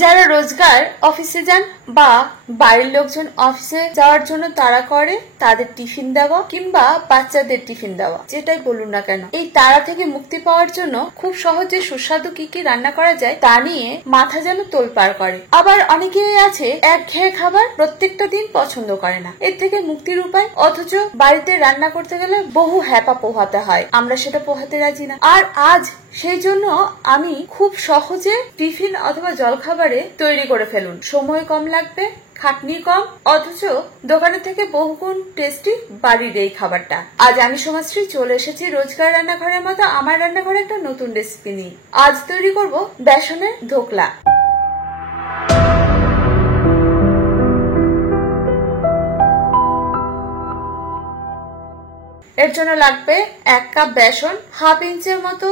যারা রোজগার অফিসে যান বা বাড়ির লোকজন অফিসে যাওয়ার জন্য তাড়া করে তাদের টিফিন দেওয়া কিংবা বাচ্চাদের টিফিন দেওয়া, যেটাই বলুন না কেন, এই তাড়া থেকে মুক্তি পাওয়ার জন্য খুব সহজে সুস্বাদু কি কি রান্না করা যায় তা নিয়ে মাথা যেন তোলপাড় করে। আবার অনেকেই আছে একঘেয়ে খাবার প্রত্যেকটা দিন পছন্দ করে না, এর থেকে মুক্তির উপায়। অথচ বাড়িতে রান্না করতে গেলে বহু হ্যাপা পোহাতে হয়, আমরা সেটা পোহাতে রাজি না। আর আজ সেই জন্য আমি খুব সহজে টিফিন অথবা জলখাবারে তৈরি করে ফেলুন, সময় কম লাগবে, খাটনি কম, অথচ দোকানের থেকে বহুগুণ টেস্টি বাড়ির এই খাবারটা। আজ আমি সোমাশ্রী চলে এসেছি রোজকার রান্নাঘরের মতো আমার রান্নাঘরে একটা নতুন রেসিপি নিয়ে। আজ তৈরি করব বেসনের ধোকলা। এর জন্য লাগবে 1 কাপ বেসন, হাফ ইঞ্চের মতো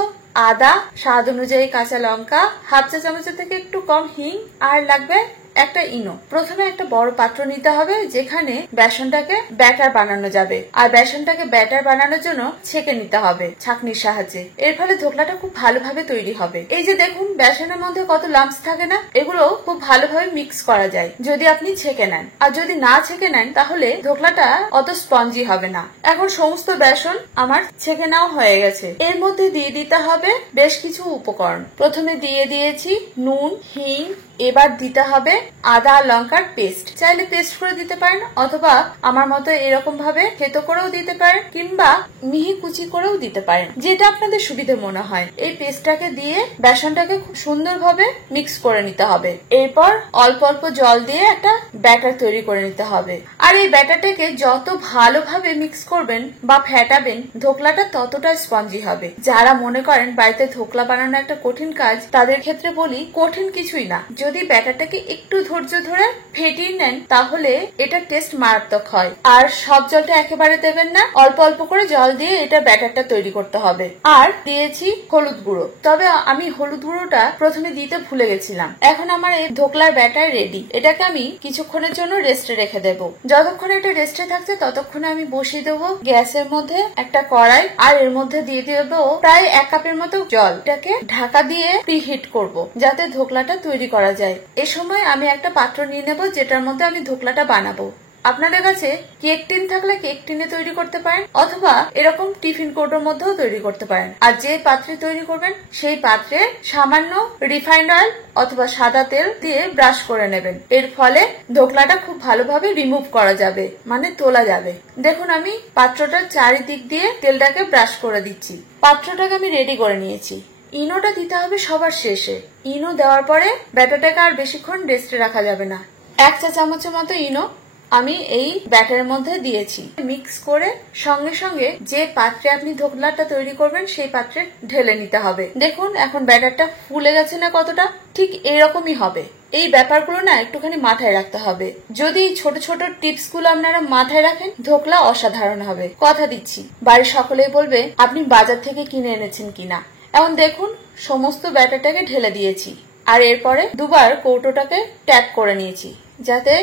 আদা, স্বাদ অনুযায়ী কাঁচা লঙ্কা, হাফ চা চামচের থেকে একটু কম হিং, আর লাগবে একটা ইনো। প্রথমে একটা বড় পাত্র নিতে হবে যেখানে বেসনটাকে ব্যাটার বানানো যাবে, আর বেসনটাকে ব্যাটার বানানোর জন্য ছেঁকে নিতে হবে ছাঁকনির সাহায্যে। এর ফলে ধোকলাটা খুব ভালোভাবে তৈরি হবে। এই যে দেখুন বেসনের মধ্যে কত লাম্পস থাকে না, এগুলো খুব ভালোভাবে মিক্স করা যায় যদি আপনি ছেঁকে নেন, আর যদি না ছেঁকে নেন তাহলে ধোকলাটা অত স্পঞ্জি হবে না। এখন সমস্ত বেসন আমার ছেঁকে নেওয়া হয়ে গেছে। এর মধ্যে দিয়ে দিতে হবে বেশ কিছু উপকরণ। প্রথমে দিয়ে দিয়েছি নুন, হিং, এবার দিতে হবে আদা আর লঙ্কার পেস্ট। চাইলে পেস্ট করে দিতে পারেন অথবা আমার মতো এরকম ভাবে থেতো করেও দিতে পারেন কিংবা মিহি কুচি করেও দিতে পারেন, যেটা আপনাদের সুবিধে মনে হয়। এই পেস্টটাকে দিয়ে বেসনটাকে খুব সুন্দরভাবে মিক্স করে নিতে হবে। এরপর অল্প অল্প জল দিয়ে একটা ব্যাটার তৈরি করে নিতে হবে। আর এই ব্যাটারটাকে যত ভালোভাবে মিক্স করবেন বা ফেটাবেন ধোকলাটা ততটা স্পঞ্জি হবে। যারা মনে করেন বাড়িতে ধোকলা বানানো একটা কঠিন কাজ, তাদের ক্ষেত্রে বলি কঠিন কিছুই না। যদি ব্যাটারটাকে একটু ধৈর্য ধরে ফেটিয়ে নেন তাহলে এটা টেস্ট মারাত্মক হয়। আর সব জলটা একেবারে দেবেন না, অল্প অল্প করে জল দিয়ে এটা ব্যাটারটা তৈরি করতে হবে। আর দিয়েছি হলুদ গুঁড়ো, তবে আমি হলুদ গুঁড়োটা প্রথমে দিতে ভুলে গেছিলাম। এখন আমার এই ধোকলার ব্যাটার রেডি। এটাকে আমি কিছুক্ষণের জন্য রেস্টে রেখে দেবো। যতক্ষণ এটা রেস্টে থাকছে ততক্ষণে আমি বসিয়ে দেবো গ্যাসের মধ্যে একটা কড়াই, আর এর মধ্যে দিয়ে দেবো প্রায় 1 কাপের মতো জল। এটাকে ঢাকা দিয়ে প্রিহিট করব যাতে ধোকলাটা তৈরি করা যায়। এ সময় আমি একটা পাত্র নিয়ে নেব যেটার মধ্যে আমি ধোকলাটা বানাবো। আপনাদের কাছে কেক টিন থাকলে কেক টিনে তৈরি করতে পারেন অথবা এরকম টিফিন কৌটোর মধ্যেও তৈরি করতে পারেন। আর যে পাত্রে তৈরি করবেন সেই পাত্রে সামান্য রিফাইন্ড অয়েল অথবা সাদা তেল দিয়ে ব্রাশ করে নেবেন। এর ফলে ধোকলাটা খুব ভালোভাবে রিমুভ করা যাবে, মানে তোলা যাবে। দেখুন আমি পাত্রটার চারিদিক দিয়ে তেলটাকে ব্রাশ করে দিচ্ছি। পাত্রটাকে আমি রেডি করে নিয়েছি। ইনোটা দিতে হবে সবার শেষে। ইনো দেওয়ার পরে ব্যাটারটাকে আর বেশিক্ষণ রেস্টে রাখা যাবে না। 1 চা চামচের মতো ইনো আমি এই ব্যাটারের মধ্যে দিয়েছি। মিক্স করে সঙ্গে সঙ্গে যে পাত্রে আপনি ধোকলাটা তৈরি করবেন সেই পাত্রে ঢেলে নিতে হবে। দেখুন এখন ব্যাটারটা ফুলে গেছে না কতটা, ঠিক এরকমই হবে। এই ব্যাপারগুলো না একটুখানি মাথায় রাখতে হবে। যদি ছোট ছোট টিপস গুলো আপনারা মাথায় রাখেন ধোকলা অসাধারণ হবে, কথা দিচ্ছি। বাড়ির সকলেই বলবে আপনি বাজার থেকে কিনে এনেছেন কিনা। এখন দেখুন সমস্ত ব্যাটারটাকে ঢেলে দিয়েছি, আর এরপরে দুবার কৌটোটাকে ট্যাপ করে নিয়েছি যাতে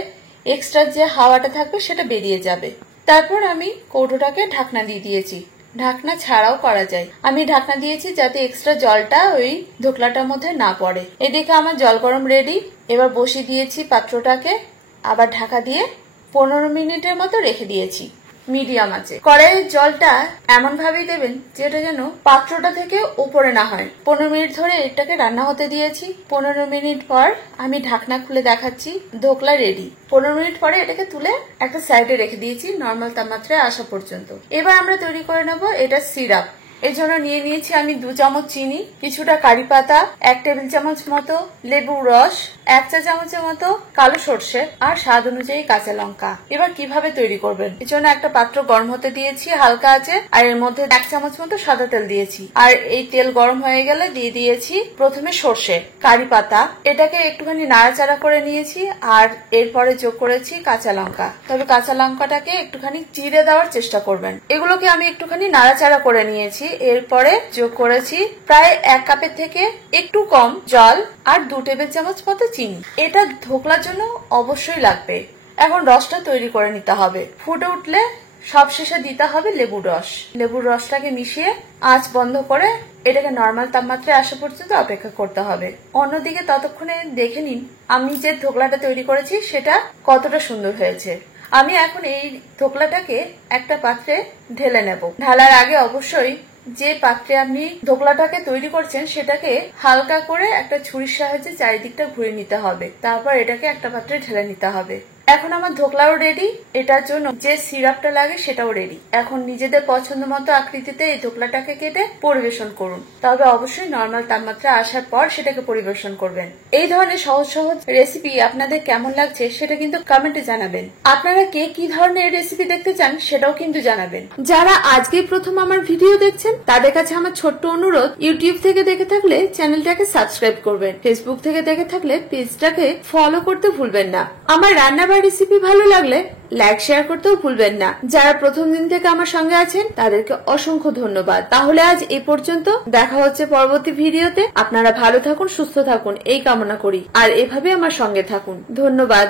এক্সট্রা যে হাওয়াটা থাকবে সেটা বেরিয়ে যাবে। তারপর আমি কৌটোটাকে ঢাকনা দিয়ে দিয়েছি। ঢাকনা ছাড়াও করা যায়। আমি ঢাকনা দিয়েছি যাতে এক্সট্রা জলটা ওই ধোকলাটার মধ্যে না পড়ে। এদিকে আমার জল গরম রেডি। এবার বসিয়ে দিয়েছি পাত্রটাকে, আবার ঢাকা দিয়ে 15 মিনিটের মতো রেখে দিয়েছি মিডিয়াম আছে। কড়াইয়ের জলটা এমন ভাবেই দেবেন যেটা যেন পাত্রটা থেকে উপরে না হয়। 15 মিনিট ধরে এটাকে রান্না হতে দিয়েছি। 15 মিনিট পর আমি ঢাকনা খুলে দেখাচ্ছি, ধোকলা রেডি। 15 মিনিট পরে এটাকে তুলে একটা সাইডে রেখে দিয়েছি নর্মাল তাপমাত্রায় আসা পর্যন্ত। এবার আমরা তৈরি করে নেব এটা সিরাপ। এর জন্য নিয়ে নিয়েছি আমি 2 চামচ চিনি, কিছুটা কারি পাতা, 1 টেবিল চামচ মতো লেবুর রস, 1 চা চামচের মতো কালো সর্ষে, আর স্বাদ অনুযায়ী কাঁচা লঙ্কা। এবার কিভাবে তৈরি করবেন, এর জন্য একটা পাত্র গরম হতে দিয়েছি হালকা আছে, আর এর মধ্যে 1 চামচ মতো সাদা তেল দিয়েছি। আর এই তেল গরম হয়ে গেলে দিয়ে দিয়েছি প্রথমে সর্ষে, কারি পাতা, এটাকে একটুখানি নাড়াচাড়া করে নিয়েছি, আর এরপরে যোগ করেছি কাঁচা লঙ্কা। তবে কাঁচা লঙ্কাটাকে একটুখানি চিড়ে দেওয়ার চেষ্টা করবেন। এগুলোকে আমি একটুখানি নাড়াচাড়া করে নিয়েছি। এরপরে যোগ করেছি প্রায় 1 কাপের থেকে একটু কম জল আর 2 টেবিল চামচ মতো চিনি। এটা ধোকলার জন্য অবশ্যই লাগবে। এখন রসটা তৈরি করে নিতে হবে। ফুটে উঠলে সবশেষে দিতে হবে লেবুর রস। লেবুর রসটাকে মিশিয়ে আঁচ বন্ধ করে এটাকে নরমাল তাপমাত্রায় আসা পর্যন্ত অপেক্ষা করতে হবে। অন্যদিকে ততক্ষণে দেখে নিন আমি যে ধোকলাটা তৈরি করেছি সেটা কতটা সুন্দর হয়েছে। আমি এখন এই ধোকলাটাকে একটা পাত্রে ঢেলে নেব। ঢালার আগে অবশ্যই যে পাত্রে আপনি ধোকলাটাকে তৈরি করছেন সেটাকে হালকা করে একটা ছুরির সাহায্যে চারিদিকটা ঘুরে নিতে হবে, তারপর এটাকে একটা পাত্রে ঢেলে নিতে হবে। এখন আমার ধোকলাও রেডি, এটার জন্য যে সিরাপটা লাগে সেটাও রেডি। এখন নিজেদের পছন্দ মতো আকৃতিতে এই ধোকলাটাকে কেটে পরিবেশন করুন, তবে অবশ্যই নরমাল তাপমাত্রা আসার পর সেটাকে পরিবেশন করবেন। এই ধরনের সহজ সহজ রেসিপি আপনাদের কেমন লাগছে সেটা কিন্তু কমেন্টে জানাবেন। আপনারা কে কি ধরনের রেসিপি দেখতে চান সেটাও কিন্তু জানাবেন। যারা আজকেই প্রথম আমার ভিডিও দেখছেন তাদের কাছে আমার ছোট্ট অনুরোধ, ইউটিউব থেকে দেখে থাকলে চ্যানেলটাকে সাবস্ক্রাইব করবেন, ফেসবুক থেকে দেখে থাকলে পেজটাকে ফলো করতে ভুলবেন না। আমার রান্না বা রেসিপি ভালো লাগলে লাইক শেয়ার করতেও ভুলবেন না। যারা প্রথম দিন থেকে আমার সঙ্গে আছেন তাদেরকে অসংখ্য ধন্যবাদ। তাহলে আজ এই পর্যন্ত, দেখা হচ্ছে পরবর্তী ভিডিওতে। আপনারা ভালো থাকুন, সুস্থ থাকুন এই কামনা করি, আর এভাবে আমার সঙ্গে থাকুন। ধন্যবাদ।